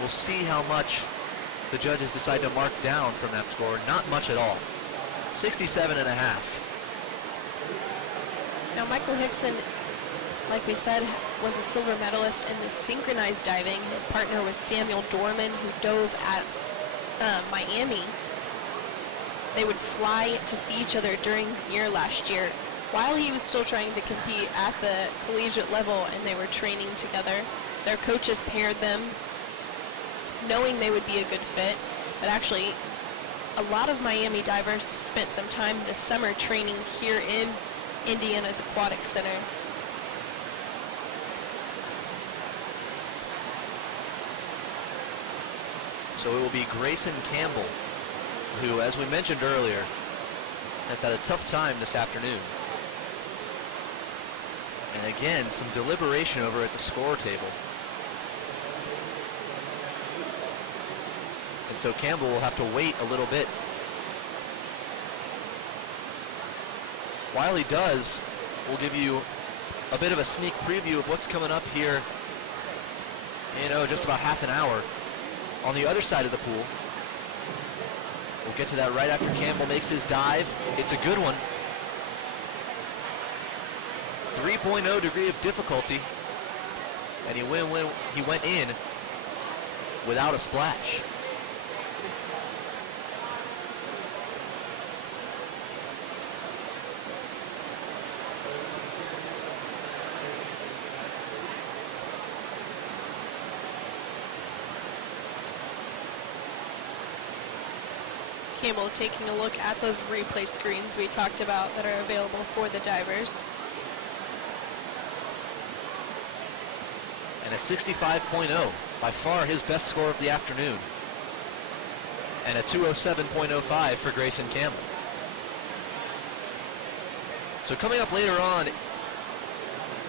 We'll see how much the judges decide to mark down from that score. Not much at all. 67.5. Now Michael Hickson, like we said, was a silver medalist in the synchronized diving. His partner was Samuel Dorman, who dove at Miami. They would fly to see each other during the year last year while he was still trying to compete at the collegiate level, and they were training together. Their coaches paired them, knowing they would be a good fit, but actually a lot of Miami divers spent some time this summer training here in Indiana's Aquatic Center. So it will be Grayson Campbell, who, as we mentioned earlier, has had a tough time this afternoon. And again, some deliberation over at the score table. And so Campbell will have to wait a little bit. While he does, we'll give you a bit of a sneak preview of what's coming up here in, just about half an hour on the other side of the pool. We'll get to that right after Campbell makes his dive. It's a good one. 3.0 degree of difficulty. And he went in without a splash. Campbell taking a look at those replay screens we talked about that are available for the divers. And a 65.0, by far his best score of the afternoon. And a 207.05 for Grayson Campbell. So coming up later on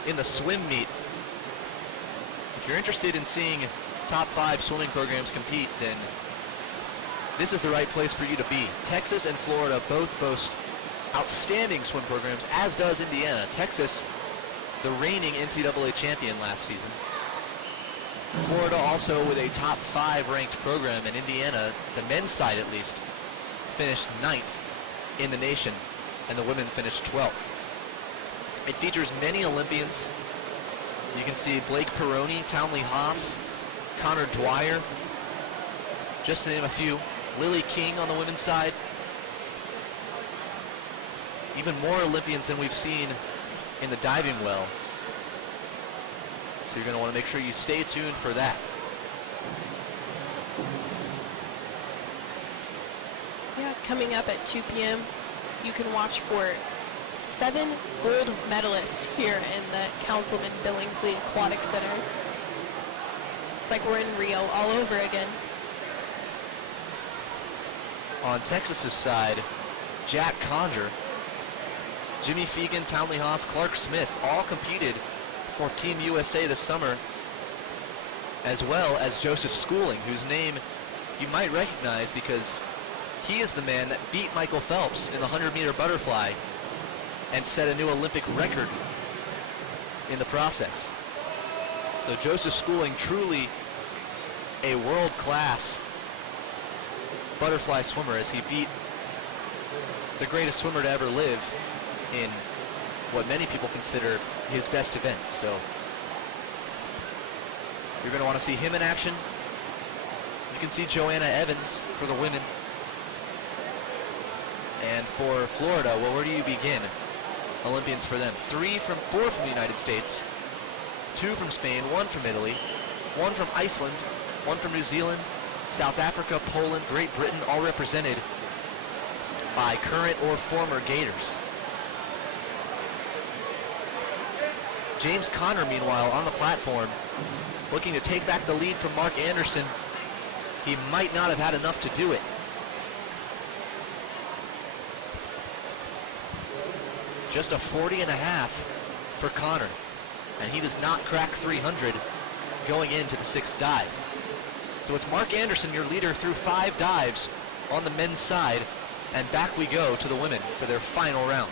in the swim meet, if you're interested in seeing top 5 swimming programs compete, then this is the right place for you to be. Texas and Florida both boast outstanding swim programs, as does Indiana. Texas, the reigning NCAA champion last season. Florida also with a top 5 ranked program, and Indiana, the men's side at least, finished 9th in the nation, and the women finished 12th. It features many Olympians. You can see Blake Peroni, Townley Haas, Connor Dwyer, just to name a few. Lily King on the women's side. Even more Olympians than we've seen in the diving well. So you're going to want to make sure you stay tuned for that. Yeah, coming up at 2 p.m., you can watch for 7 gold medalists here in the Councilman Billingsley Aquatic Center. It's like we're in Rio all over again. On Texas's side, Jack Conger, Jimmy Fegan, Townley Haas, Clark Smith all competed for Team USA this summer, as well as Joseph Schooling, whose name you might recognize because he is the man that beat Michael Phelps in the 100-meter butterfly and set a new Olympic record in the process. So Joseph Schooling, truly a world-class butterfly swimmer, as he beat the greatest swimmer to ever live in what many people consider his best event. So you're going to want to see him in action. You can see Joanna Evans for the women. And for Florida, well, where do you begin? Olympians for them. 4 from the United States, 2 from Spain, 1 from Italy, 1 from Iceland, 1 from New Zealand, South Africa, Poland, Great Britain, all represented by current or former Gators. James Conner, meanwhile, on the platform, looking to take back the lead from Mark Anderson. He might not have had enough to do it. Just a 40.5 for Conner, and he does not crack 300 going into the 6th dive. So it's Mark Anderson, your leader, through 5 dives on the men's side, and back we go to the women for their final round.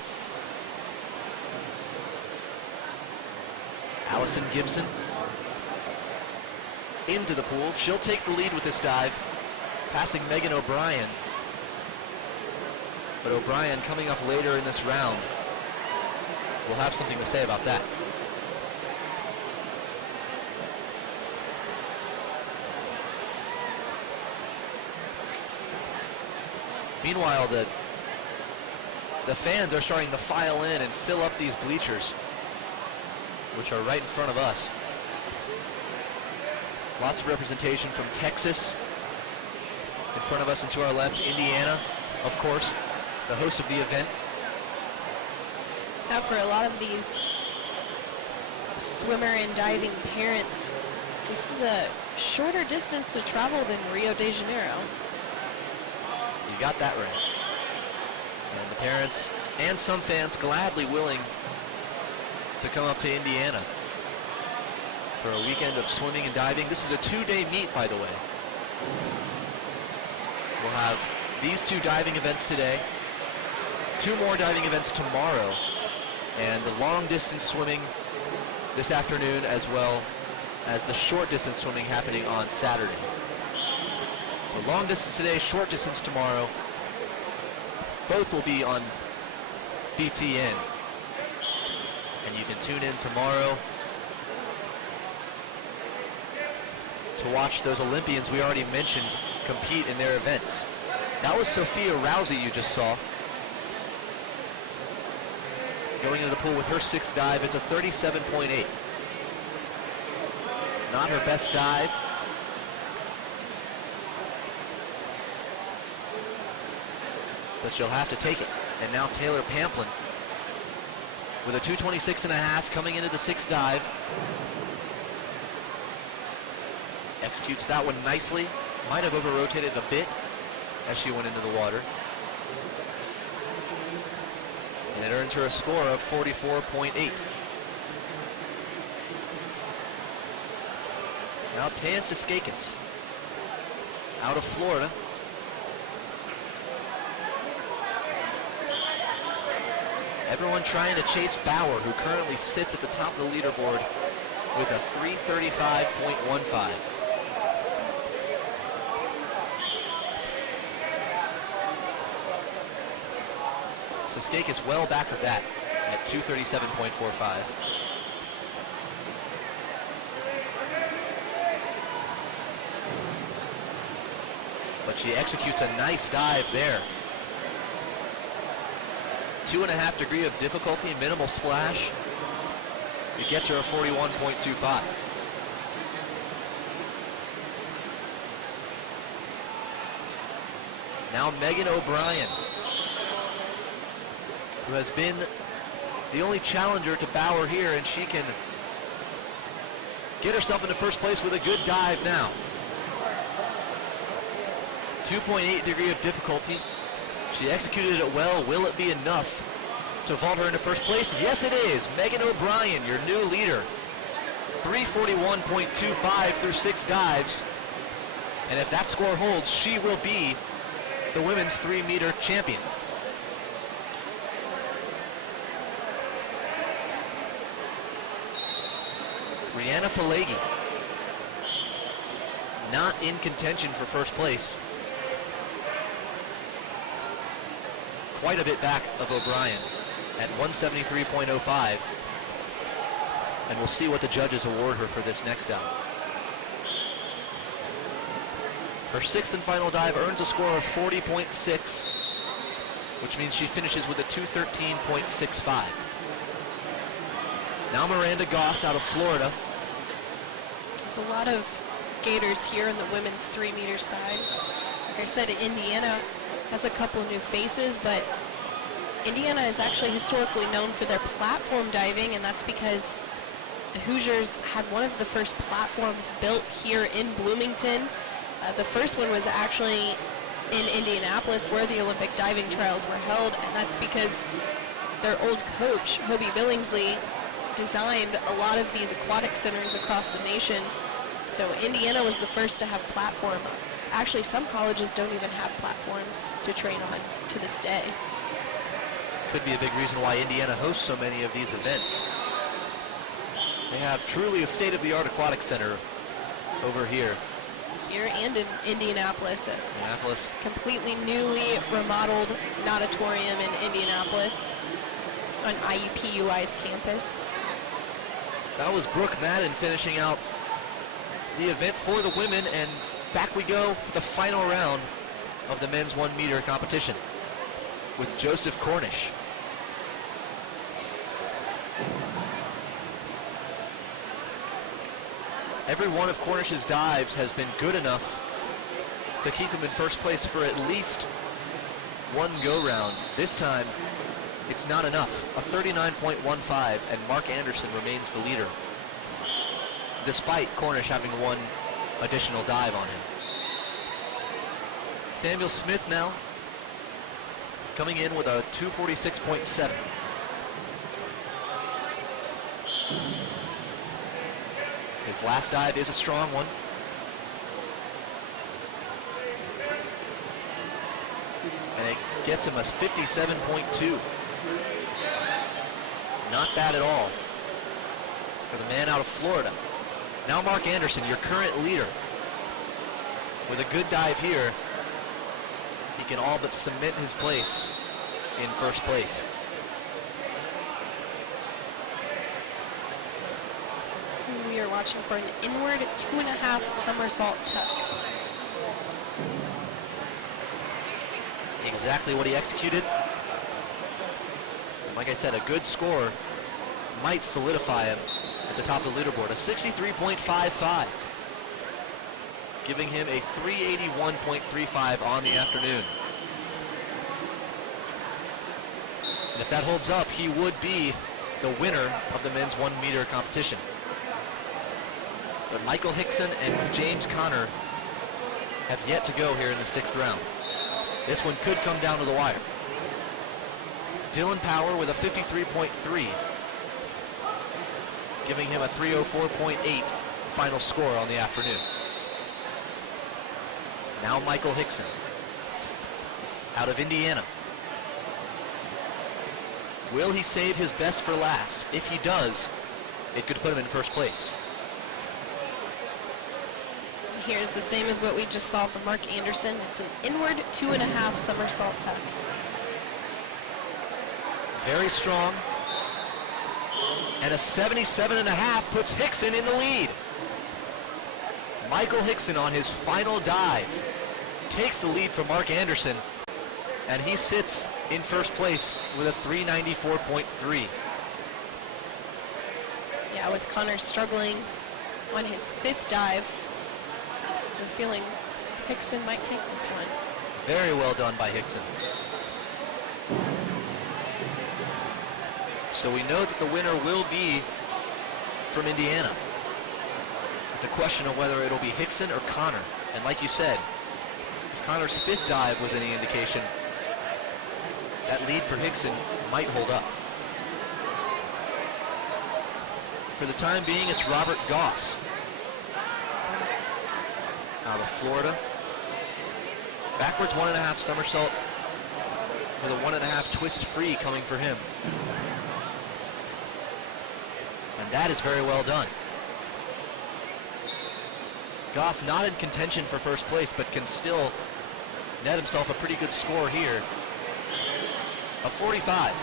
Allison Gibson into the pool. She'll take the lead with this dive, passing Megan O'Brien. But O'Brien coming up later in this round will have something to say about that. Meanwhile, the fans are starting to file in and fill up these bleachers, which are right in front of us. Lots of representation from Texas in front of us and to our left. Indiana, of course, the host of the event. Now, for a lot of these swimmer and diving parents, this is a shorter distance to travel than Rio de Janeiro. You got that right. And the parents and some fans gladly willing to come up to Indiana for a weekend of swimming and diving. This is a 2-day meet, by the way. We'll have these 2 diving events today, 2 more diving events tomorrow, and the long distance swimming this afternoon, as well as the short distance swimming happening on Saturday. So long distance today, short distance tomorrow. Both will be on BTN. And you can tune in tomorrow to watch those Olympians we already mentioned compete in their events. That was Sophia Rousey you just saw. Going into the pool with her 6th dive. It's a 37.8. Not her best dive. But she'll have to take it. And now Taylor Pamplin with a 226.5 coming into the 6th dive. Executes that one nicely. Might have over-rotated a bit as she went into the water. And it earns her a score of 44.8. Now Taya Siskakis out of Florida. Everyone trying to chase Bauer, who currently sits at the top of the leaderboard with a 335.15. Siskakis well back of that at 237.45. But she executes a nice dive there. 2.5 degree of difficulty, minimal splash. It gets her a 41.25. Now Megan O'Brien, who has been the only challenger to Bauer here, and she can get herself into first place with a good dive now. 2.8 degree of difficulty. She executed it well. Will it be enough to vault her into first place? Yes, it is. Megan O'Brien, your new leader. 341.25 through 6 dives. And if that score holds, she will be the women's 3-meter champion. Rihanna Falegi, not in contention for first place. Quite a bit back of O'Brien at 173.05. And we'll see what the judges award her for this next dive. Her 6th and final dive earns a score of 40.6, which means she finishes with a 213.65. Now Miranda Goss out of Florida There's a lot of Gators here in the women's 3-meter side. Like I said, Indiana has a couple new faces, but Indiana is actually historically known for their platform diving, and that's because the Hoosiers had one of the first platforms built here in Bloomington. The first one was actually in Indianapolis, where the Olympic diving trials were held, and that's because their old coach, Hobie Billingsley, designed a lot of these aquatic centers across the nation. So Indiana was the first to have platforms. Actually, some colleges don't even have platforms to train on to this day. Could be a big reason why Indiana hosts so many of these events. They have truly a state-of-the-art aquatic center over here. Here and in Indianapolis. Indianapolis. Completely newly remodeled natatorium in Indianapolis on IUPUI's campus. That was Brooke Madden finishing out the event for the women, and back we go for the final round of the men's 1-meter competition with Joseph Cornish. Every one of Cornish's dives has been good enough to keep him in first place for at least one go-round. This time, it's not enough. A 39.15, and Mark Anderson remains the leader, despite Cornish having one additional dive on him. Samuel Smith now coming in with a 246.7. His last dive is a strong one. And it gets him a 57.2. Not bad at all for the man out of Florida. Now Mark Anderson, your current leader. With a good dive here, he can all but cement his place in first place. We are watching for an inward 2.5 somersault tuck. Exactly what he executed. And like I said, a good score might solidify him at the top of the leaderboard. A 63.55, giving him a 381.35 on the afternoon. And if that holds up, he would be the winner of the men's 1-meter competition. But Michael Hickson and James Connor have yet to go here in the 6th round. This one could come down to the wire. Dylan Power with a 53.3, giving him a 304.8 final score on the afternoon. Now Michael Hickson out of Indiana. Will he save his best for last? If he does, it could put him in first place. Here's the same as what we just saw from Mark Anderson. It's an inward 2.5 somersault tuck. Very strong. And a 77.5 puts Hickson in the lead. Michael Hickson on his final dive takes the lead from Mark Anderson, and he sits in first place with a 394.3. Yeah, with Connor struggling on his 5th dive, I'm feeling Hickson might take this one. Very well done by Hickson. So we know that the winner will be from Indiana. It's a question of whether it'll be Hickson or Connor. And like you said, if Connor's 5th dive was any indication, that lead for Hickson might hold up. For the time being, it's Robert Goss out of Florida. Backwards 1.5 somersault with a 1.5 twist free coming for him. And that is very well done. Goss not in contention for first place, but can still net himself a pretty good score here. A 45.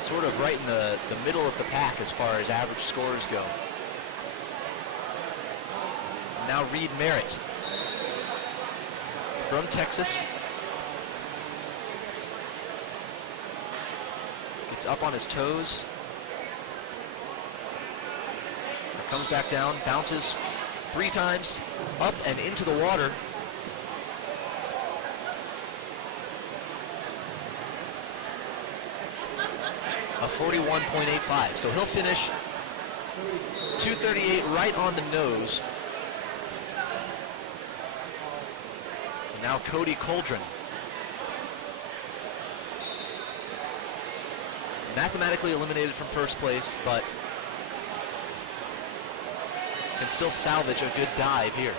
Sort of right in the middle of the pack as far as average scores go. Now Reed Merritt from Texas. Gets up on his toes. Comes back down, bounces 3 times, up and into the water. A 41.85. So he'll finish 238 right on the nose. And now Cody Coldren. Mathematically eliminated from first place, but can still salvage a good dive here.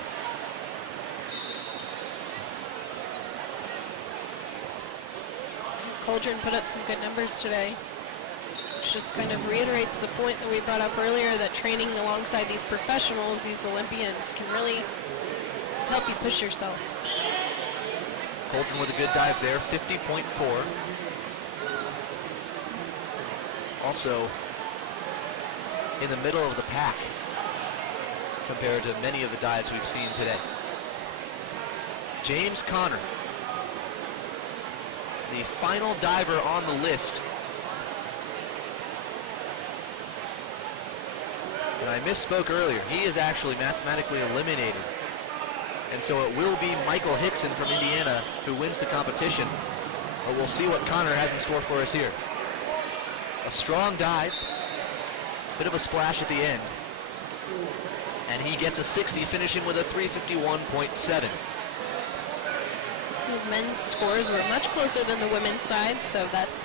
Coldren put up some good numbers today, which just kind of reiterates the point that we brought up earlier, that training alongside these professionals, these Olympians, can really help you push yourself. Coldren with a good dive there, 50.4. Also in the middle of the pack compared to many of the dives we've seen today. James Conner, the final diver on the list. And I misspoke earlier. He is actually mathematically eliminated. And so it will be Michael Hickson from Indiana who wins the competition. But we'll see what Conner has in store for us here. A strong dive, bit of a splash at the end. And he gets a 60, finishing with a 351.7. These men's scores were much closer than the women's side, so that's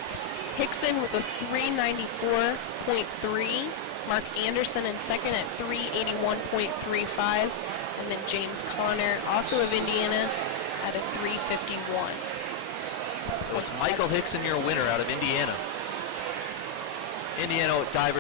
Hickson with a 394.3, Mark Anderson in second at 381.35, and then James Conner, also of Indiana, at a 351. So it's Michael Hickson, your winner out of Indiana. Indiana diver